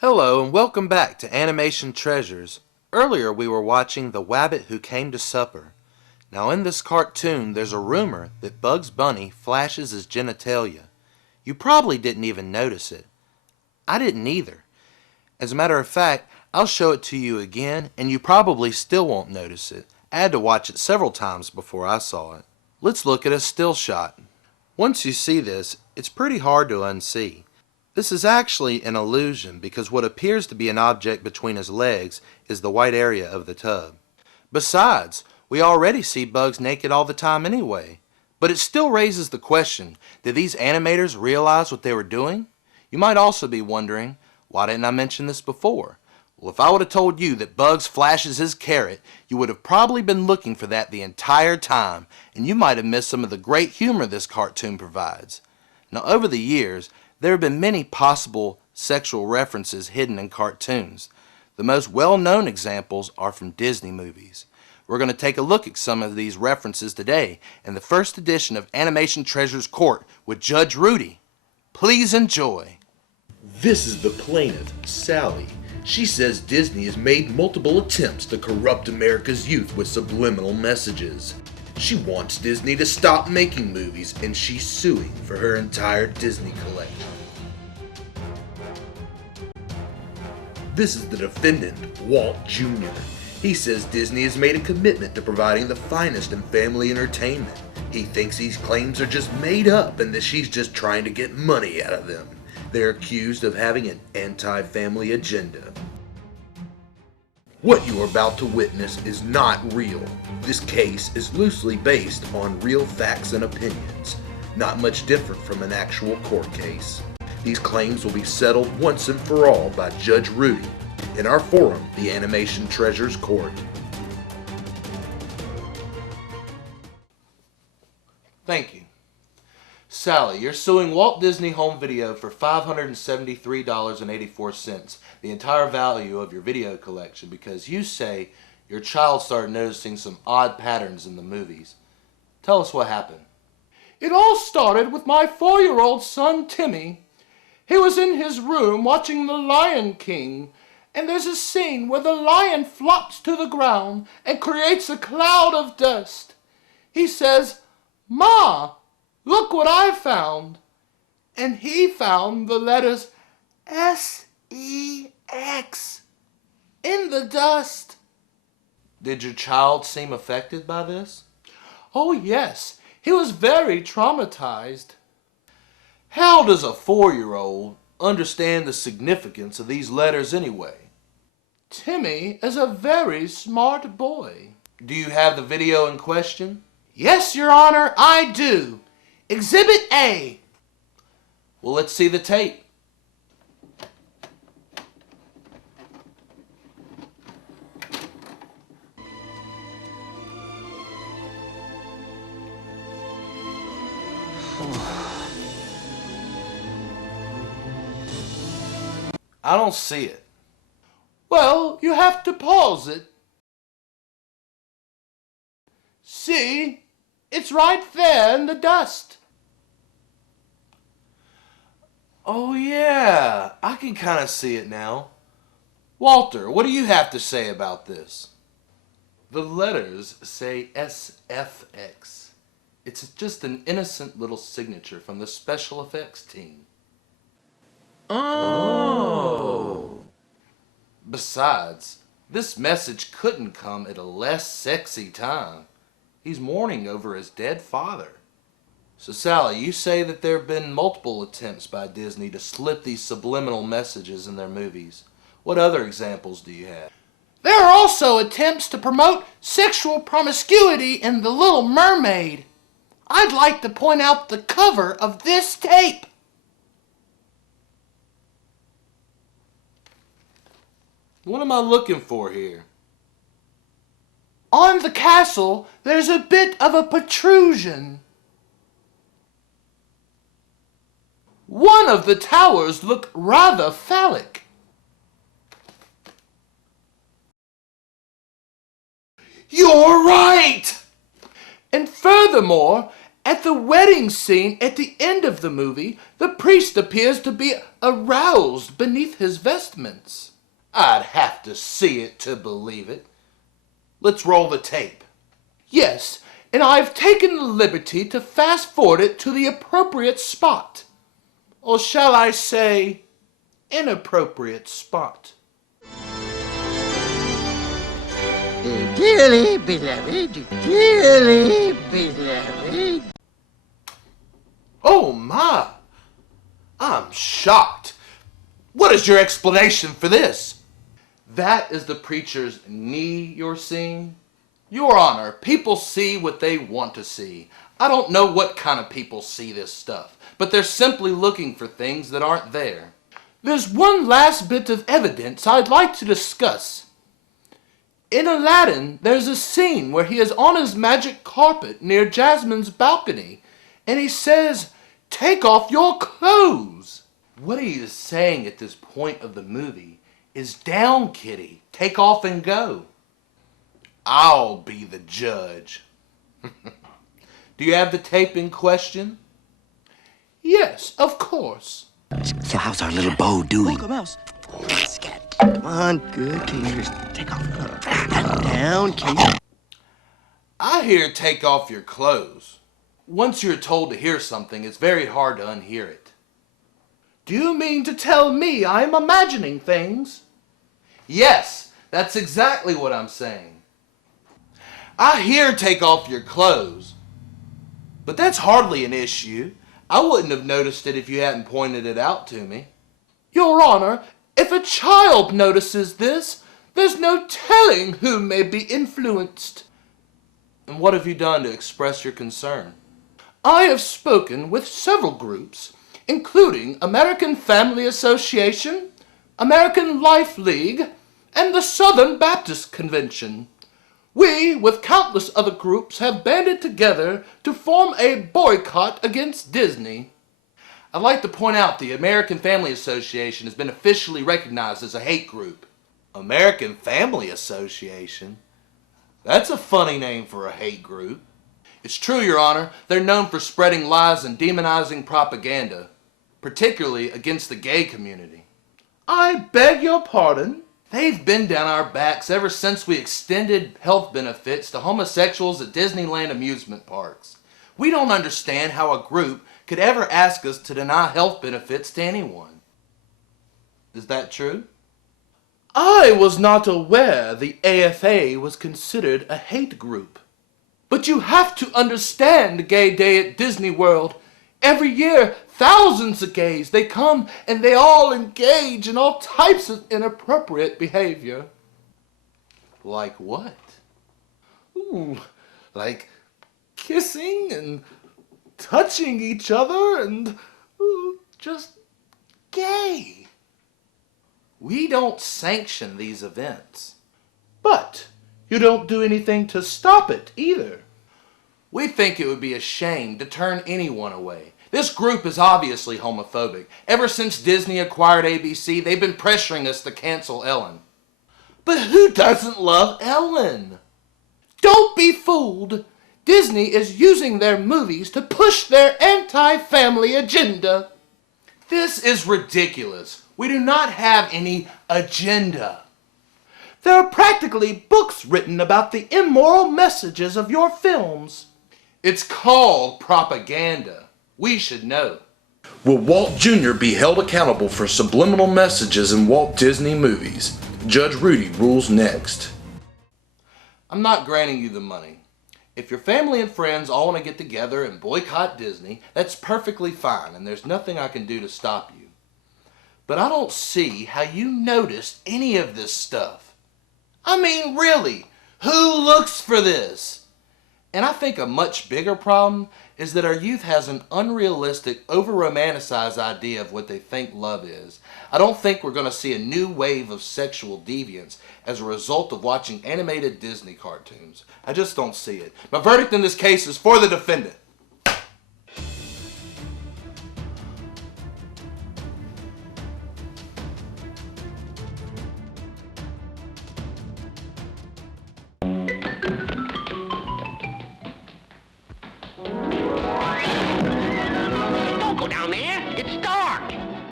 Hello and welcome back to Animation Treasures. Earlier we were watching The Wabbit Who Came to Supper. Now in this cartoon there's a rumor that Bugs Bunny flashes his genitalia. You probably didn't even notice it. I didn't either. As a matter of fact, I'll show it to you again and you probably still won't notice it. I had to watch it several times before I saw it. Let's look at a still shot. Once you see this, it's pretty hard to unsee. This is actually an illusion because what appears to be an object between his legs is the white area of the tub. Besides, we already see Bugs naked all the time anyway. But it still raises the question, did these animators realize what they were doing? You might also be wondering, why didn't I mention this before? Well, if I would have told you that Bugs flashes his carrot, you would have probably been looking for that the entire time, and you might have missed some of the great humor this cartoon provides. Now, over the years, there have been many possible sexual references hidden in cartoons. The most well-known examples are from Disney movies. We're going to take a look at some of these references today in the first edition of Animation Treasures Court with Judge Rudy. Please enjoy. This is the plaintiff, Sally. She says Disney has made multiple attempts to corrupt America's youth with subliminal messages. She wants Disney to stop making movies, and she's suing for her entire Disney collection. This is the defendant, Walt Jr. He says Disney has made a commitment to providing the finest in family entertainment. He thinks these claims are just made up and that she's just trying to get money out of them. They're accused of having an anti-family agenda. What you are about to witness is not real. This case is loosely based on real facts and opinions, not much different from an actual court case. These claims will be settled once and for all by Judge Rudy in our forum, the Animation Treasures Court. Thank you. Sally, you're suing Walt Disney Home Video for $573.84, the entire value of your video collection, because you say your child started noticing some odd patterns in the movies. Tell us what happened. It all started with my 4-year-old son, Timmy. He was in his room watching The Lion King, and there's a scene where the lion flops to the ground and creates a cloud of dust. He says, "Ma, look what I found." And he found the letters S-E-X in the dust. Did your child seem affected by this? Oh yes, he was very traumatized. How does a 4-year-old understand the significance of these letters anyway? Timmy is a very smart boy. Do you have the video in question? Yes, Your Honor, I do. Exhibit A. Well, let's see the tape. I don't see it. Well, you have to pause it. See? It's right there in the dust. Oh yeah, I can kind of see it now. Walter, what do you have to say about this? The letters say SFX. It's just an innocent little signature from the special effects team. Oh! Besides, this message couldn't come at a less sexy time. He's mourning over his dead father. So Sally, you say that there have been multiple attempts by Disney to slip these subliminal messages in their movies. What other examples do you have? There are also attempts to promote sexual promiscuity in The Little Mermaid. I'd like to point out the cover of this tape. What am I looking for here? On the castle, there's a bit of a protrusion. One of the towers look rather phallic. You're right! And furthermore, At the wedding scene at the end of the movie, the priest appears to be aroused beneath his vestments. I'd have to see it to believe it. Let's roll the tape. Yes, and I've taken the liberty to fast forward it to the appropriate spot. Or shall I say, inappropriate spot. Dearly beloved. Oh my! I'm shocked. What is your explanation for this? That is the preacher's knee you're seeing? Your Honor, people see what they want to see. I don't know what kind of people see this stuff, but they're simply looking for things that aren't there. There's one last bit of evidence I'd like to discuss. In Aladdin, there's a scene where he is on his magic carpet near Jasmine's balcony, and he says, "Take off your clothes." What he is saying at this point of the movie is, "Down, kitty, take off and go." I'll be the judge. Do you have the tape in question? Yes, of course. So how's our little bow doing? Come on, good. Can you just take off? Down, can you? I hear take off your clothes. Once you're told to hear something, it's very hard to unhear it. Do you mean to tell me I'm imagining things? Yes, that's exactly what I'm saying. I hear take off your clothes. But that's hardly an issue. I wouldn't have noticed it if you hadn't pointed it out to me. Your Honor, if a child notices this, there's no telling who may be influenced. And what have you done to express your concern? I have spoken with several groups, including American Family Association, American Life League, and the Southern Baptist Convention. We, with countless other groups, have banded together to form a boycott against Disney. I'd like to point out the American Family Association has been officially recognized as a hate group. American Family Association? That's a funny name for a hate group. It's true, Your Honor. They're known for spreading lies and demonizing propaganda, particularly against the gay community. I beg your pardon? They've been down our backs ever since we extended health benefits to homosexuals at Disneyland amusement parks. We don't understand how a group could ever ask us to deny health benefits to anyone. Is that true? I was not aware the AFA was considered a hate group. But you have to understand Gay Day at Disney World. Every year, thousands of gays, they come and they all engage in all types of inappropriate behavior. Like what? Ooh, like kissing and touching each other and just gay. We don't sanction these events. But you don't do anything to stop it either. We think it would be a shame to turn anyone away. This group is obviously homophobic. Ever since Disney acquired ABC, they've been pressuring us to cancel Ellen. But who doesn't love Ellen? Don't be fooled. Disney is using their movies to push their anti-family agenda. This is ridiculous. We do not have any agenda. There are practically books written about the immoral messages of your films. It's called propaganda. We should know. Will Walt Jr. be held accountable for subliminal messages in Walt Disney movies? Judge Rudy rules next. I'm not granting you the money. If your family and friends all want to get together and boycott Disney, that's perfectly fine, and there's nothing I can do to stop you. But I don't see how you noticed any of this stuff. I mean, really, who looks for this? And I think a much bigger problem is that our youth has an unrealistic, over-romanticized idea of what they think love is. I don't think we're going to see a new wave of sexual deviance as a result of watching animated Disney cartoons. I just don't see it. My verdict in this case is for the defendant.